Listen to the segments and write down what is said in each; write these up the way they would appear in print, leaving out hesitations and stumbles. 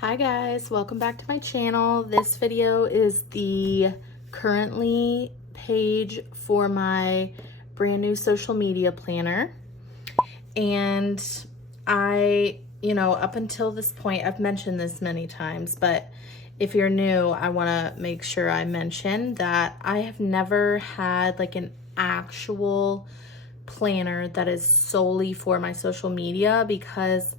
Hi guys, welcome back to my channel. This video is the currently page for my brand new social media planner. And up until this point, I've mentioned this many times, but if you're new, I want to make sure I mention that I have never had like an actual planner that is solely for my social media because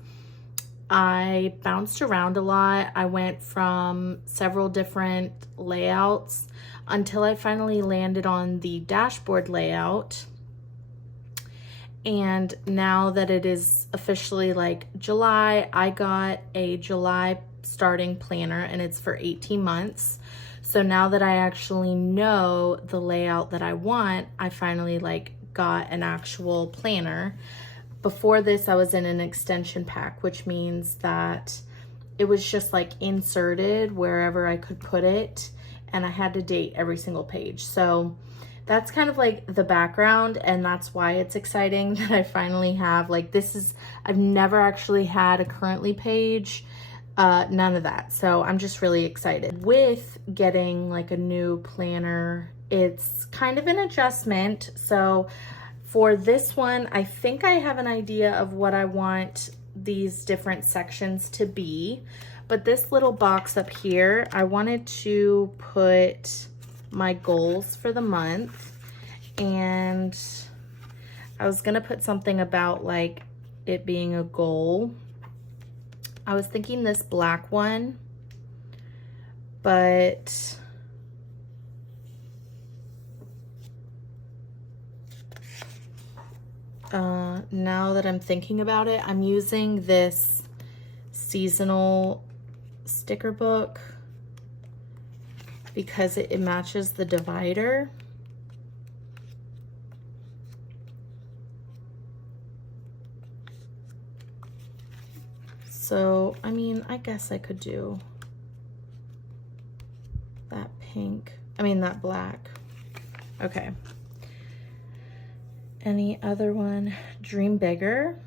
I bounced around a lot. I went from several different layouts until I finally landed on the dashboard layout. And now that it is officially like July, I got a July starting planner and it's for 18 months. So now that I actually know the layout that I want, I finally got an actual planner. Before this, I was in an extension pack, which means that it was just like inserted wherever I could put it, and I had to date every single page. So that's kind of like the background, and that's why it's exciting that I finally have I've never actually had a currently page, none of that. So I'm just really excited. With getting like a new planner, it's kind of an adjustment. So for this one, I think I have an idea of what I want these different sections to be. But this little box up here, I wanted to put my goals for the month. And I was gonna put something about like it being a goal. I was thinking this black one, but now that I'm thinking about it, I'm using this seasonal sticker book because it matches the divider. So, I mean, I guess I could do that that black. Okay. Any other one? Dream bigger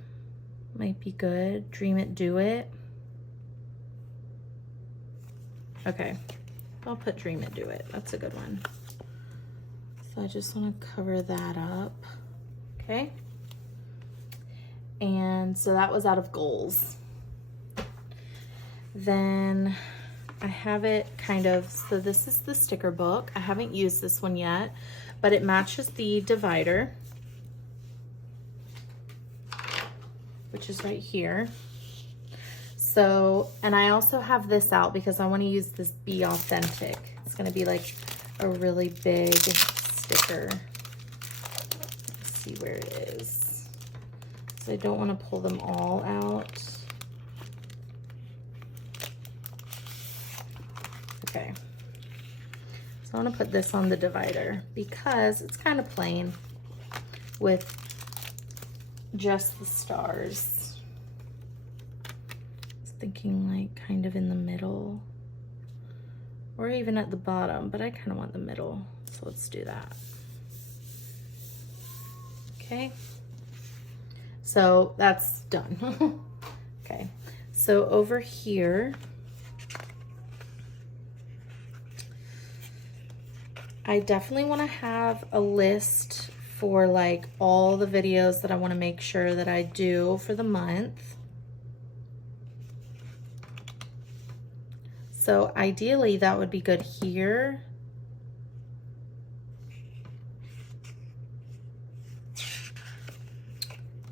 might be good. Dream it, do it. Okay, I'll put dream it, do it. That's a good one. So I just want to cover that up. Okay. And so that was out of goals. Then I have it so this is the sticker book. I haven't used this one yet, but it matches the divider, which is right here. So, and I also have this out because I want to use this Be Authentic. It's going to be like a really big sticker. Let's see where it is. So I don't want to pull them all out. Okay. So I want to put this on the divider because it's kind of plain with just the stars. I was thinking like kind of in the middle or even at the bottom, but I kind of want the middle. So let's do that. Okay. So that's done. Okay. So over here, I definitely want to have a list for like all the videos that I want to make sure that I do for the month. So ideally that would be good here.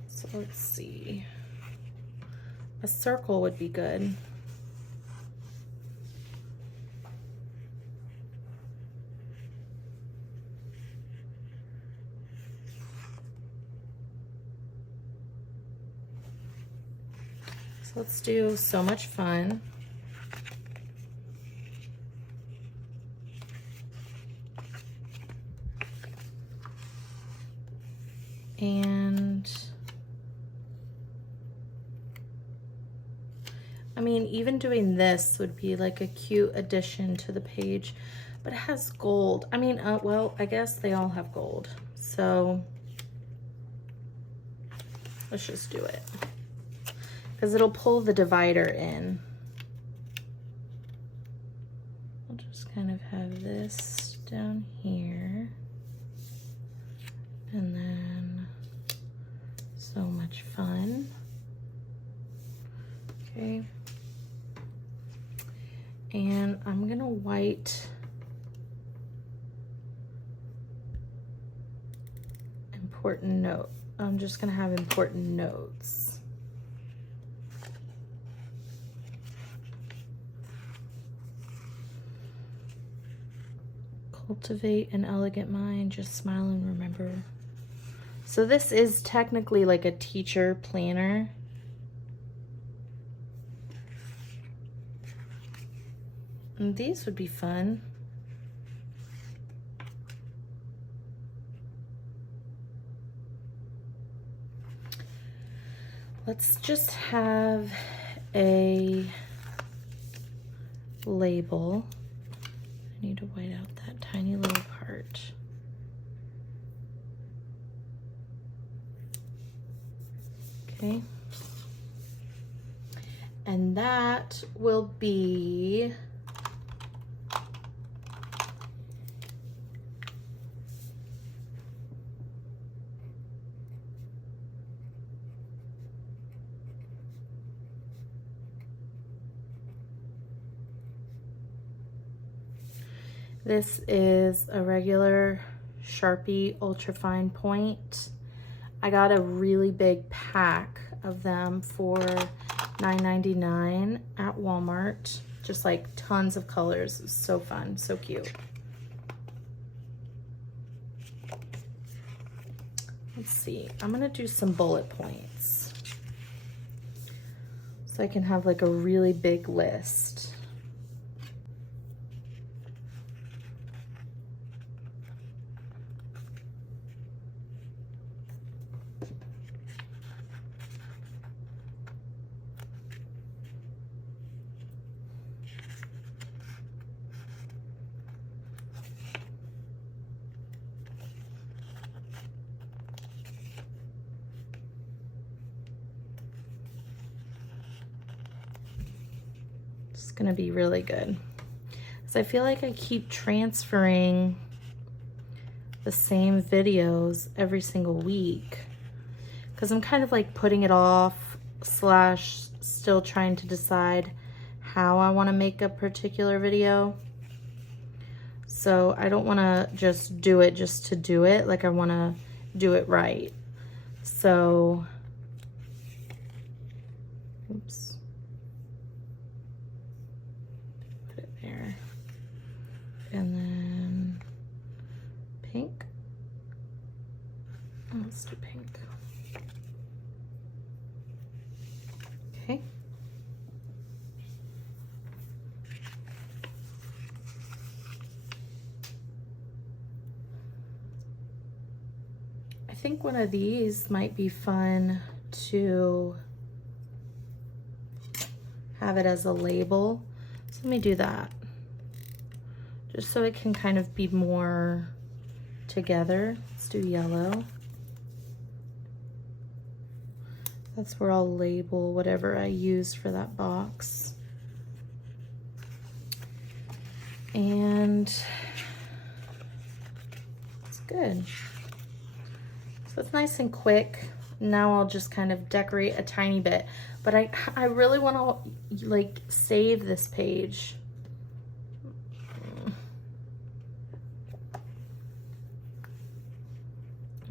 So let's see. A circle would be good. So let's do so much fun. And I mean, even doing this would be like a cute addition to the page, but it has gold. I mean, well, I guess they all have gold. So let's just do it because it'll pull the divider in. have this down here. And then so much fun. Okay. And I'm gonna white important note. I'm just gonna have important notes. Cultivate an elegant mind, just smile and remember. So this is technically like a teacher planner. And these would be fun. Let's just have a label. I need to white out that tiny little part. Okay. And that will be this is a regular Sharpie Ultrafine Point. I got a really big pack of them for $9.99 at Walmart. Just like tons of colors. It's so fun, so cute. Let's see, I'm gonna do some bullet points so I can have like a really big list. It's gonna be really good. So I feel like I keep transferring the same videos every single week because I'm kind of like putting it off / still trying to decide how I want to make a particular video. So I don't want to just do it just to do it. Like I want to do it right. So, oops. Put it there. And then pink. Oh, let's do pink. Okay. I think one of these might be fun to have it as a label. So let me do that. Just so it can kind of be more together. Let's do yellow. That's where I'll label whatever I use for that box. And it's good. So it's nice and quick. Now I'll just kind of decorate a tiny bit. But I really want to like save this page.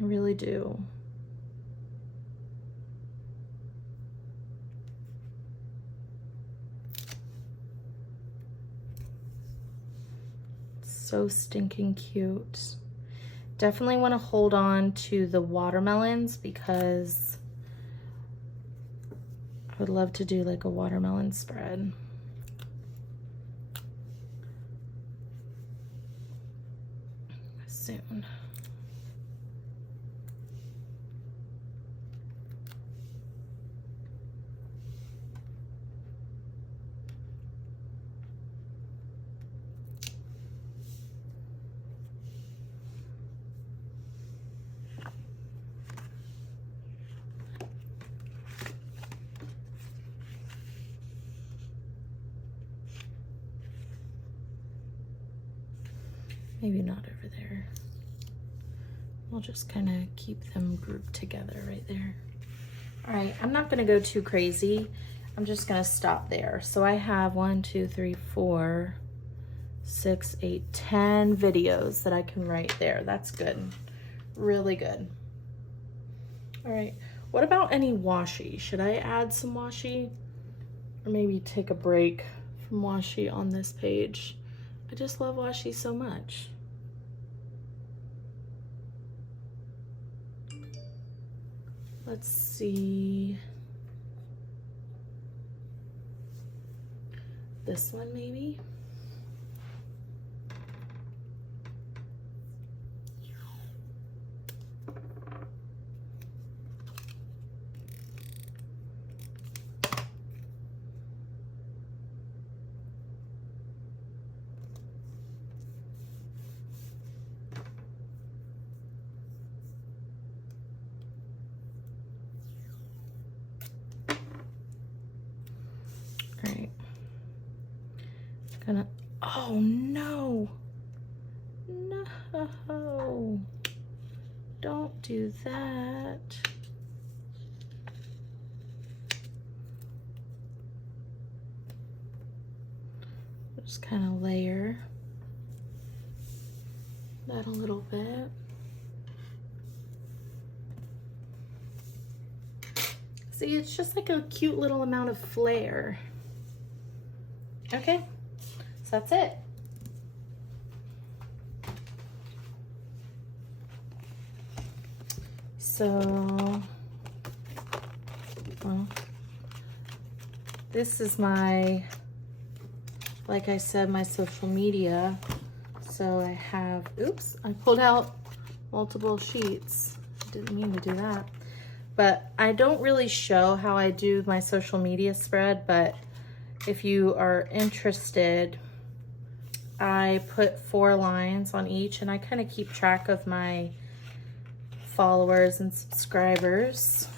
I really do. So stinking cute. Definitely want to hold on to the watermelons because I would love to do like a watermelon spread. Soon. Maybe not over there. We'll just kind of keep them grouped together right there. All right, I'm not gonna go too crazy. I'm just gonna stop there. So I have 1, 2, 3, 4, 6, 8, 10 videos that I can write there. That's good, really good. All right, what about any washi? Should I add some washi? Or maybe take a break from washi on this page? I just love washi so much. Let's see. This one maybe? All right. Gonna, oh no. No. Don't do that. Just kind of layer that a little bit. See, it's just like a cute little amount of flair. Okay, so that's it. So, well, this is my, like I said, my social media. So I have, oops, I pulled out multiple sheets. Didn't mean to do that. But I don't really show how I do my social media spread, but if you are interested, I put 4 lines on each, and I kind of keep track of my followers and subscribers,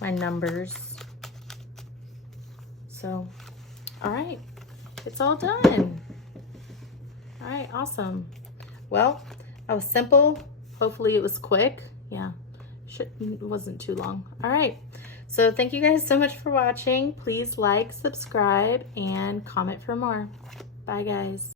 my numbers. So, all right, it's all done. All right, awesome. Well, that was simple. Hopefully it was quick. Yeah, it wasn't too long. All right, so thank you guys so much for watching. Please like, subscribe, and comment for more. Bye, guys.